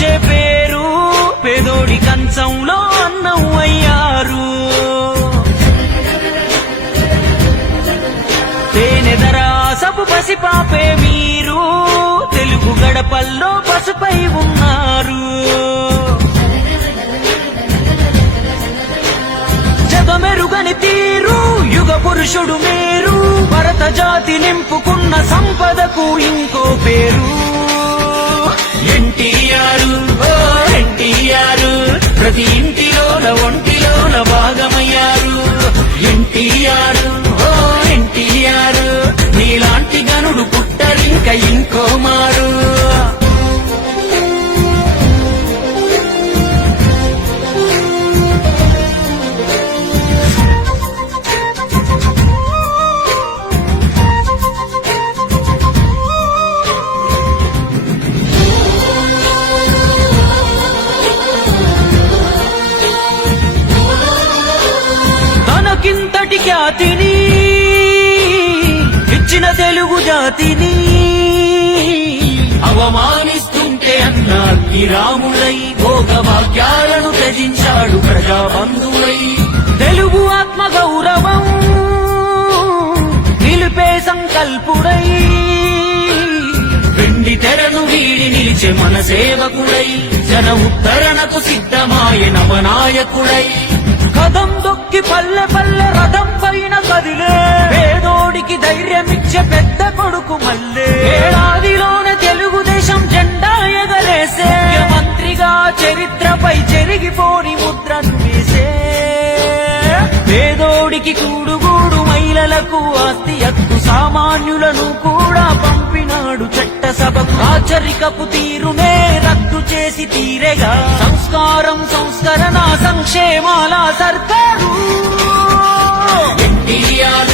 వచ్చే పేరు పేదోడి కంచంలో అన్నం అయ్యారు. తేనె ధరాసపు పసిపాపే మీరు తెలుగు గడపల్లో పసుపై ఉన్నారు. జగమెరుగని తీరు యుగ పురుషుడు మీరు భరత జాతి నింపుకున్న సంపదకు ఇంకో పేరు ఎన్టీఆర్. ఓ ఎన్టీఆర్ ప్రతి ఇంటిలోన ఒంటిలోన భాగమయ్యారు. ఎన్టీఆర్ ఓ ఎన్టీఆర్ నీలాంటి గనుడు పుట్టరింక ఇంకో మారు. తనకింతటి ఖ్యాతిని ఇచ్చిన తెలుగు జాతిని అవమానిస్తుంటే అన్నాకి రాముడై భోగభాగ్యాలను త్యజించాడు ప్రజాబంధువై. తెలుగు ఆత్మ గౌరవం నిలిపే సంకల్పుడై వెండి తెరను వీడి నిలిచే మన సేవకుడై జన ఉద్ధరణకు సిద్ధమాయ నవనాయకుడై. కదం దొక్కి పల్లె పల్లె రథం పైన కదిలే పేదోడికి ధైర్యమిచ్చే పెద్ద కొడుకు మల్లే. ఏడాదిలోనే తెలుగుదేశం జెండా ఎగరేసే మంత్రిగా చరిత్రపై చెరిగిపోని ముద్రను వేసే. పేదోడికి కూడుగూడు మహిళలకు ఆస్తి హక్కు సామాన్యులను కూడా పంపినాడు చట్టసభకు. రాచరికపు తీరునే రద్దు చేసి తీరేగా సంస్కారం సంస్కరణ సంక్షేమాల సర్కారు. ఎన్టీఆర్